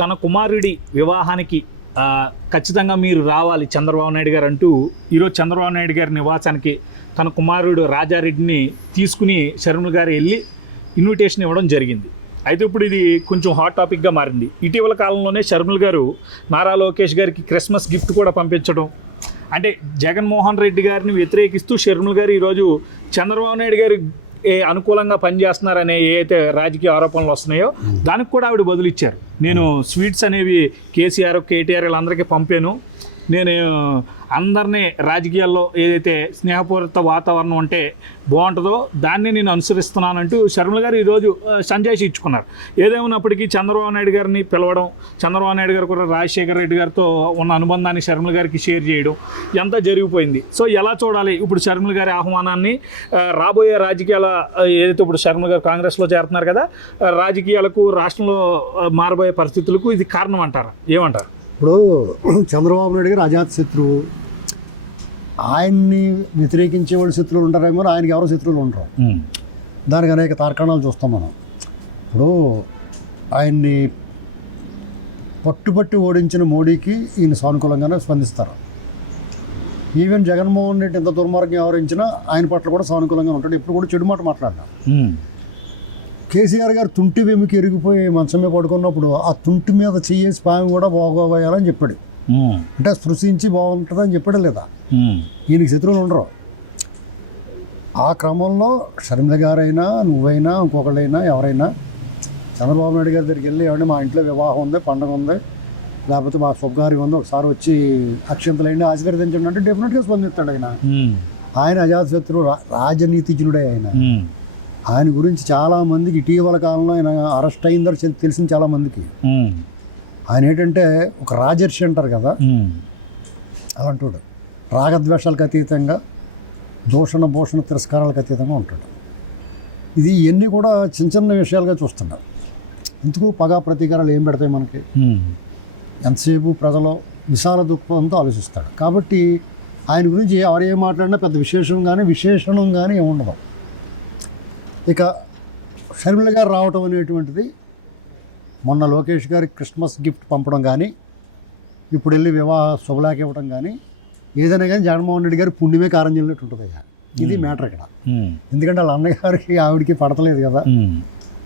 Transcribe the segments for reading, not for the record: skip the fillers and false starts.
తన కుమారుడి వివాహానికి ఖచ్చితంగా మీరు రావాలి చంద్రబాబు నాయుడు గారు అంటూ ఈరోజు చంద్రబాబు నాయుడు గారి నివాసానికి తన కుమారుడు రాజారెడ్డిని తీసుకుని షర్మిల గారు వెళ్ళి ఇన్విటేషన్ ఇవ్వడం జరిగింది. అయితే ఇప్పుడు ఇది కొంచెం హాట్ టాపిక్గా మారింది. ఇటీవల కాలంలోనే షర్మిల గారు నారా లోకేష్ గారికి క్రిస్మస్ గిఫ్ట్ కూడా పంపించడం, అంటే జగన్మోహన్ రెడ్డి గారిని వ్యతిరేకిస్తూ షర్మిల గారు ఈరోజు చంద్రబాబు నాయుడు గారి అనుకూలంగా పనిచేస్తున్నారనే ఏదైతే రాజకీయ ఆరోపణలు వస్తున్నాయో దానికి కూడా ఆవిడ బదులిచ్చారు. నేను స్వీట్స్ అనేవి కేసీఆర్ కేటీఆర్ వీళ్ళందరికీ పంపాను, నేను అందరినీ రాజకీయాల్లో ఏదైతే స్నేహపూరిత వాతావరణం ఉంటే బాగుంటుందో దాన్ని నేను అనుసరిస్తున్నానంటూ షర్మిల గారు ఈరోజు సంజాయిషి ఇచ్చుకున్నారు. ఏదేమన్నప్పటికీ చంద్రబాబు నాయుడు గారిని పిలవడం, చంద్రబాబు నాయుడు గారు కూడా రాజశేఖర రెడ్డి గారితో ఉన్న అనుబంధాన్ని షర్మిల గారికి షేర్ చేయడం ఎంత జరిగిపోయింది. సో ఎలా చూడాలి ఇప్పుడు షర్మిల గారి ఆహ్వానాన్ని? రాబోయే రాజకీయాల ఏదైతే ఇప్పుడు షర్మిల గారు కాంగ్రెస్లో చేరుతున్నారు కదా, రాజకీయాలకు రాష్ట్రంలో మారబోయే పరిస్థితులకు ఇది కారణం అంటారా? ఏమంటారు? ఇప్పుడు చంద్రబాబు నాయుడు గారు అజాత శత్రువు, ఆయన్ని వ్యతిరేకించే వాళ్ళు శత్రువులు ఉంటారేమో, ఆయనకి ఎవరో శత్రువులు ఉండరు. దానికి అనేక తార్కాణాలు చూస్తాం మనం. ఇప్పుడు ఆయన్ని పట్టుబట్టి ఓడించిన మోడీకి ఈయన సానుకూలంగానే స్పందిస్తారు. ఈవెన్ జగన్మోహన్ రెడ్డి ఎంత దుర్మార్గం వ్యవహరించినా ఆయన పట్ల కూడా సానుకూలంగా ఉంటాడు. ఇప్పుడు కూడా చెడు మాట మాట్లాడినా. కేసీఆర్ గారు తుంటి వెముకి ఎరిగిపోయి మంచం మీద పడుకున్నప్పుడు ఆ తుంటి మీద చెయ్యేసి పాము కూడా బాగోవేయాలని చెప్పాడు. అంటే స్పృశించి బాగుంటుందని చెప్పాడు లేదా? ఈయనకి శత్రువులు ఉండరు. ఆ క్రమంలో షర్మిల గారైనా నువ్వైనా ఇంకొకళ్ళైనా ఎవరైనా చంద్రబాబు నాయుడు గారి దగ్గరికి వెళ్ళి ఏమంటే మా ఇంట్లో వివాహం ఉంది, పండుగ ఉంది, లేకపోతే మా శుభకార్యం ఉంది, ఒకసారి వచ్చి అక్షంతలైంది ఆశీర్వదించండి అంటే డెఫినెట్గా స్పందిస్తాడు. ఆయన అజాతశత్రువు, రాజనీతిజ్ఞుడే. ఆయన గురించి చాలామందికి ఇటీవల కాలంలో ఆయన అరెస్ట్ అయిందని తెలిసింది చాలామందికి. ఆయన ఏంటంటే ఒక రాజర్షి అంటారు కదా, అలాంటి రాగద్వేషాలకు అతీతంగా, దూషణ భూషణ తిరస్కారాలకు అతీతంగా ఉంటాడు. ఇది ఇవన్నీ కూడా చిన్న చిన్న విషయాలుగా చూస్తున్నారు. ఎందుకు పగా ప్రతీకారాలు ఏం పెడతాయి మనకి? ఎంతసేపు ప్రజలు విశాల దృక్పథంతో ఆలోచిస్తాడు. కాబట్టి ఆయన గురించి ఎవరు ఏం మాట్లాడినా పెద్ద విశేషణం కానీ ఏముండదు. ఇక షర్మిల గారు రావటం అనేటువంటిది, మొన్న లోకేష్ గారికి క్రిస్మస్ గిఫ్ట్ పంపడం కానీ, ఇప్పుడు వెళ్ళి వివాహ శుభలేఖ ఇవ్వడం కానీ, ఏదైనా కానీ జగన్మోహన్ రెడ్డి గారి పుణ్యమే కారం చెల్లినట్టు ఉంటుంది. ఇది మ్యాటర్ ఇక్కడ. ఎందుకంటే వాళ్ళ అన్నగారికి ఆవిడికి పడతలేదు కదా.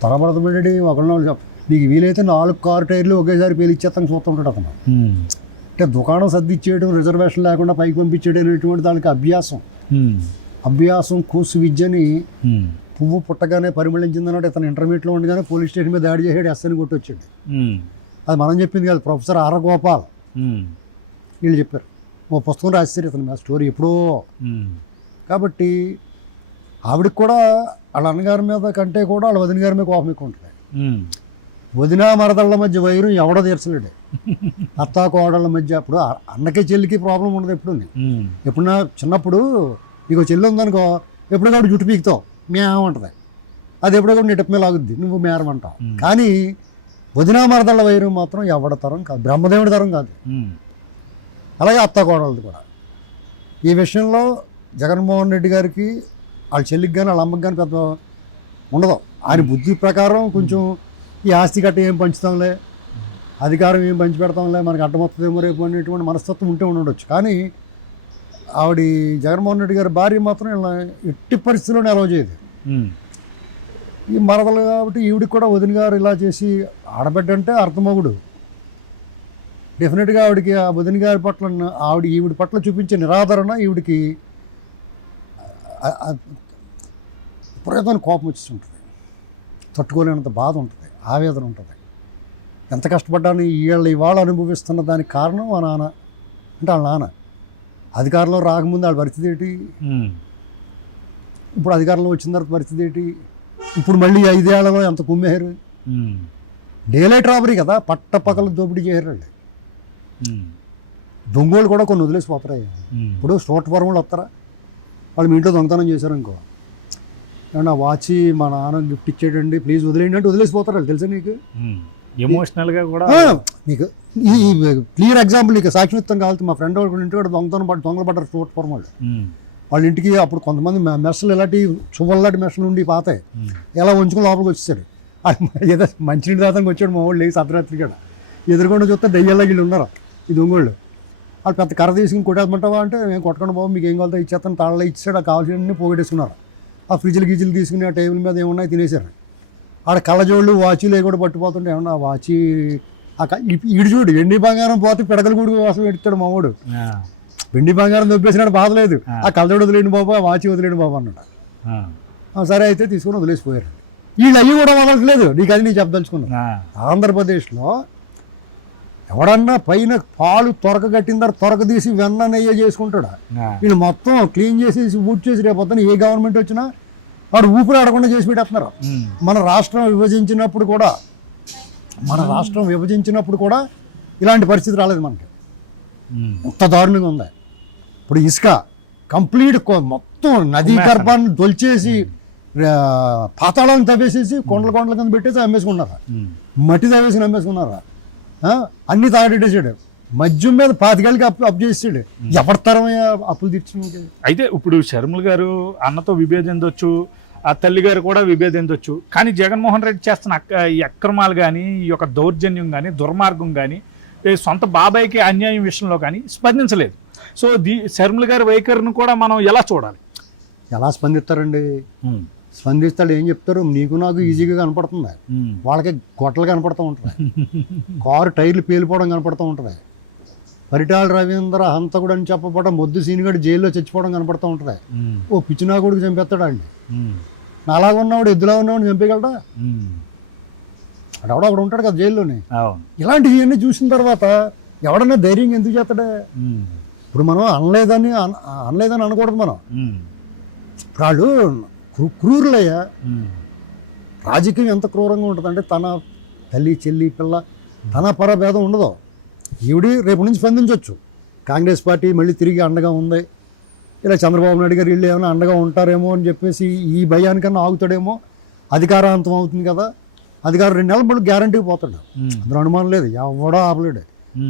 తొరబడతబడి ఒకళ్ళు నీకు వీలైతే 4 కారు టైర్లు ఒకేసారి పేలిచ్చేస్తాను చూస్తుంటాడు అతను. అంటే దుకాణం సర్దిచ్చేయడం, రిజర్వేషన్ లేకుండా పైకి పంపించేయడం అనేటువంటి దానికి అభ్యాసం కోర్సు విద్యని పువ్వు పుట్టగానే పరిమళించిందన్నట్టు ఇతను ఇంటర్మీడియట్లో ఉండగానే పోలీస్ స్టేషన్ మీద దాడి చేసాడు, ఎస్ఐని కొట్టొచ్చాడు. అది మనం చెప్పింది కాదు, ప్రొఫెసర్ ఆరగోపాల్ వీళ్ళు చెప్పారు. ఓ పుస్తకం రాశారు ఇతను స్టోరీ ఎప్పుడో. కాబట్టి ఆవిడకి కూడా వాళ్ళ అన్నగారి మీద కంటే కూడా వాళ్ళ వదిన గారి మీద కోపం ఎక్కువ ఉంటుంది. వదిన మరదళ్ళ మధ్య వైరం ఎవడో తీర్చలేడు. అత్తా కోడళ్ళ మధ్య ఇప్పుడు అన్నకి చెల్లికి ప్రాబ్లం ఉండదు. ఎప్పుడన్నా చిన్నప్పుడు నీకు చెల్లి ఉందనుకో, ఎప్పుడో కాబట్టి జుట్టు పీకుతావు, మేమంటుంది. అది ఎప్పుడో కూడా నీ టెప్ మీద ఆగుద్ది, నువ్వు మేరమంటావు. కానీ వదిన మరదళ్ళ వైరం మాత్రం ఎవడ తరం కాదు, బ్రహ్మదేవుడి తరం కాదు. అలాగే అత్తా కోడలది కూడా. ఈ విషయంలో జగన్మోహన్ రెడ్డి గారికి వాళ్ళ చెల్లికి కానీ వాళ్ళ అమ్మకి కానీ పెద్ద ఉండదు. ఆయన బుద్ధి ప్రకారం కొంచెం ఈ ఆస్తి గట్ట ఏం పంచుతాంలే, అధికారం ఏం పంచి పెడతాంలే, మనకి అడ్డమొస్తుందేమో రేపు అనేటువంటి మనస్తత్వం ఉంటే ఉండొచ్చు. కానీ ఆవిడ జగన్మోహన్ రెడ్డి గారి భార్య మాత్రం ఇలా ఎట్టి పరిస్థితుల్లో నిలవ చేయదు. ఈ మరదలు కాబట్టి ఈవిడికి కూడా వదిన గారు ఇలా చేసి, ఆడబిడ్డ అంటే అర్థమవుడు డెఫినెట్గా ఆవిడకి ఆ వదిన గారి పట్ల ఈవిడ పట్ల చూపించే నిరాదరణ ఈవిడికి విపరీతమైన కోపం వచ్చి ఉంటుంది. తట్టుకోలేనంత బాధ ఉంటుంది, ఆవేదన ఉంటుంది. ఎంత కష్టపడ్డాను ఇవాళ అనుభవిస్తున్న దానికి కారణం మా నాన్న. అంటే వాళ్ళ నాన్న అధికారంలో రాకముందు వాళ్ళ పరిస్థితి ఏంటి, ఇప్పుడు అధికారంలో వచ్చిన తర్వాత పరిస్థితి ఏంటి, ఇప్పుడు మళ్ళీ 5 ఏళ్లలో ఎంత కుమ్మేశారు. డేలైట్ రాబరీ కదా, పట్టపక్కల దోపిడీ చేయరు వాళ్ళు. దొంగోళ్ళు కూడా కొన్ని వదిలేసిపోతారు. ఇప్పుడు స్టోట్ ఫార్మలు వస్తారా, వాళ్ళు మీ ఇంట్లో దొంగతనం చేశారనుకో, ఏమన్నా వాచి మా నాన్న గిఫ్ట్ ఇచ్చేటండి ప్లీజ్ వదిలేయండి అంటే వదిలేసిపోతారు వాళ్ళు. తెలుసా నీకు? ఎమోషనల్గా కూడా నీకు ఈ క్లియర్ ఎగ్జాంపుల్ నీకు సాక్షిత్వం కావాలి. మా ఫ్రెండ్ వాళ్ళు ఇంటికాడ దొంగలు పడ్డారు స్టోట్ ఫార్మ్ వాళ్ళు. వాళ్ళ ఇంటికి అప్పుడు కొంతమంది మెస్సులు ఇలాంటి చువ్వలాంటి మెస్సులు ఉండి పాతాయి, ఎలా ఉంచుకుని లోపలికి వచ్చేసాడు. ఏదో మంచినీటి దాతానికి వచ్చాడు మా వాళ్ళు లేచి అర్ధరాత్రి కూడా. ఎదురుకుండా చూస్తే దయ్యాల్లో వీళ్ళు ఉన్నారు ఈ దొంగోళ్ళు. వాళ్ళు పెద్ద కర్ర తీసుకుని కొట్టేద్దామంటావా అంటే మేము కొట్టకుండా బాబు మీకు ఏం కావాలో ఇచ్చేస్తాను తాళ్ళలో ఇచ్చాడు. ఆ కావాల్సినవన్నీ పోగొట్టేసుకున్నారు. ఆ ఫ్రిడ్జ్లు గీజులు తీసుకుని ఆ టేబుల్ మీద ఏమున్నాయి తినేశారు. ఆడ కళ్ళజోళ్ళు వాచీలు కూడా పట్టిపోతుంటే ఏమన్నా ఆ వాచి ఈడు చూడు వెండి బంగారం పోతే పిడకలు కూడా కోసం పెడతాడు మావాడు. వెండి బంగారం దొబ్బేసినాడు బాధ లేదు. ఆ కళ్ళజోడు వదిలేండి బాబు ఆ వాచి వదిలేండి బాబు అన్నాడు. సరే అయితే తీసుకుని వదిలేసిపోయారు. వీళ్ళు అయ్యి కూడా వదలట్లేదు. నీకు అది నేను చెప్పదలుచుకున్నాను. ఆంధ్రప్రదేశ్లో ఎవడన్నా పైన పాలు తొరక కట్టిన తర్వాత తొరక తీసి వెన్న నెయ్యి చేసుకుంటాడు. వీళ్ళు మొత్తం క్లీన్ చేసేసి ఊడ్ చేసి రేపు పొద్దున ఏ గవర్నమెంట్ వచ్చినా వాడు ఊపిరి ఆడకుండా చేసి పెట్టేస్తున్నారు. మన రాష్ట్రం విభజించినప్పుడు కూడా ఇలాంటి పరిస్థితి రాలేదు మనకి. ఎంత దారుణంగా ఉంది. ఇప్పుడు ఇసుక కంప్లీట్ మొత్తం నదీ గర్భాన్ని దొల్చేసి పాతాళాన్ని తవ్వేసేసి కొండల కింద పెట్టేసి అమ్మేసుకున్నారా. మట్టి తవ్వేసి అమ్మేసుకున్నారా. అన్ని తాగట్టేసాడు. మద్యం మీద 5 ఏళ్ళకి అప్పు చేసాడు. ఎవరితరమయ్యా అప్పులు తీర్చడానికి? అయితే ఇప్పుడు షర్మిల గారు అన్నతో విభేదించవచ్చు, ఆ తల్లి గారు కూడా విభేదించవచ్చు. కానీ జగన్మోహన్ రెడ్డి చేస్తున్న ఈ అక్రమాలు కానీ, ఈ యొక్క దౌర్జన్యం కానీ, దుర్మార్గం కానీ, సొంత బాబాయికి అన్యాయం విషయంలో కానీ స్పందించలేదు. సో షర్మిల గారి వైఖరిని కూడా మనం ఎలా చూడాలి? ఎలా స్పందిస్తారండి? స్పందిస్తాడు ఏం చెప్తారు? నీకు నాకు ఈజీగా కనపడుతుంది, వాళ్ళకి గొట్టలు కనపడుతూ ఉంటుంది, కారు టైర్లు పేలిపోవడం కనపడుతూ ఉంటుంది, పరిటాల రవీంద్ర హంతకుడు అని చెప్పబోవడం, మొద్దు సీనిగడు జైల్లో చచ్చిపోవడం కనపడుతూ ఉంటుంది. ఓ పిచ్చినాకుడికి చంపేస్తాడా అండి? అలాగ ఉన్నవాడు ఎద్దులా ఉన్నవాడు చంపేయగలడా? అక్కడ ఉంటాడు కదా జైల్లోనే. ఇలాంటివన్నీ చూసిన తర్వాత ఎవడన్నా ధైర్యంగా ఎందుకు చేస్తాడే? ఇప్పుడు మనం అనలేదని అనకూడదు. మనం వాళ్ళు క్రూరులయ్యా. రాజకీయం ఎంత క్రూరంగా ఉంటుందంటే తన తల్లి చెల్లి పిల్ల తన పరభేదం ఉండదు. ఈవిడి రేపు నుంచి స్పందించవచ్చు. కాంగ్రెస్ పార్టీ మళ్ళీ తిరిగి అండగా ఉంది, ఇలా చంద్రబాబు నాయుడు గారు వీళ్ళు ఏమైనా అండగా ఉంటారేమో అని చెప్పేసి ఈ భయానికన్నా ఆగుతాడేమో. అధికారాంతం అవుతుంది కదా, అధికారం 2 నెలలు మళ్ళీ గ్యారంటీ పోతాడు. అందులో అనుమానం లేదు. ఎవడో ఆపలేడు.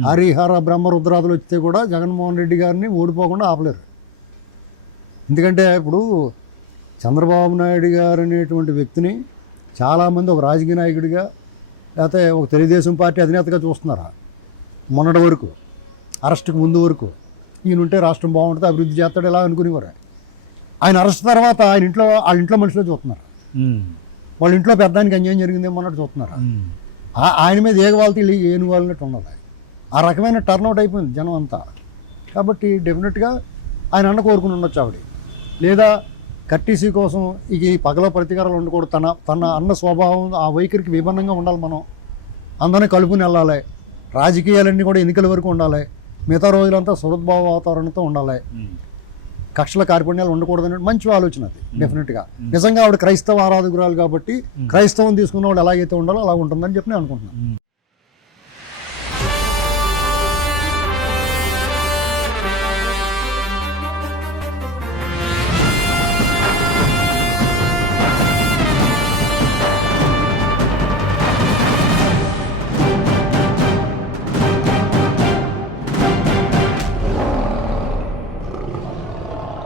హరిహర బ్రహ్మరుద్రాదులు వస్తే కూడా జగన్మోహన్ రెడ్డి గారిని ఓడిపోకుండా ఆపలేరు. ఎందుకంటే ఇప్పుడు చంద్రబాబు నాయుడు గారు అనేటువంటి వ్యక్తిని చాలామంది ఒక రాజకీయ నాయకుడిగా లేకపోతే ఒక తెలుగుదేశం పార్టీ అధినేతగా చూస్తున్నారా. మొన్నటి వరకు అరెస్ట్కి ముందు వరకు ఈయనుంటే రాష్ట్రం బాగుంటుంది, అభివృద్ధి చేస్తాడు ఇలా అనుకునేవారు. ఆయన అరెస్ట్ తర్వాత వాళ్ళ ఇంట్లో మనుషులు చూస్తున్నారు. వాళ్ళ ఇంట్లో పెద్దానికి అన్యాయం జరిగిందేమో అన్నట్టు చూస్తున్నారు. ఆయన మీద ఏగవాళ్ళతో ఏనుగవాళ్ళనట్టు ఉన్నది. ఆ రకమైన టర్న్అవుట్ అయిపోయింది జనం అంతా. కాబట్టి డెఫినెట్గా ఆయన అన్న కోరుకుని ఉండొచ్చు ఆవిడ. లేదా కట్టీసీ కోసం ఇక ఈ పగల ప్రతీకారాలు ఉండకూడదు. తన అన్న స్వభావం ఆ వైఖరికి విభిన్నంగా ఉండాలి. మనం అందరినీ కలుపుని వెళ్ళాలి. రాజకీయాలన్నీ కూడా ఎన్నికల వరకు ఉండాలి. మిగతా రోజులంతా సుహృద్భావ వాతావరణంతో ఉండాలి. కక్షల కార్పణ్యాలు ఉండకూడదని మంచి ఆలోచన అది. డెఫినెట్గా నిజంగా ఆవిడ క్రైస్తవ ఆరాధకురాలు కాబట్టి క్రైస్తవం తీసుకున్న వాళ్ళు ఎలాగైతే ఉండాలో అలా ఉంటుందని చెప్పి నేను అనుకుంటున్నాను.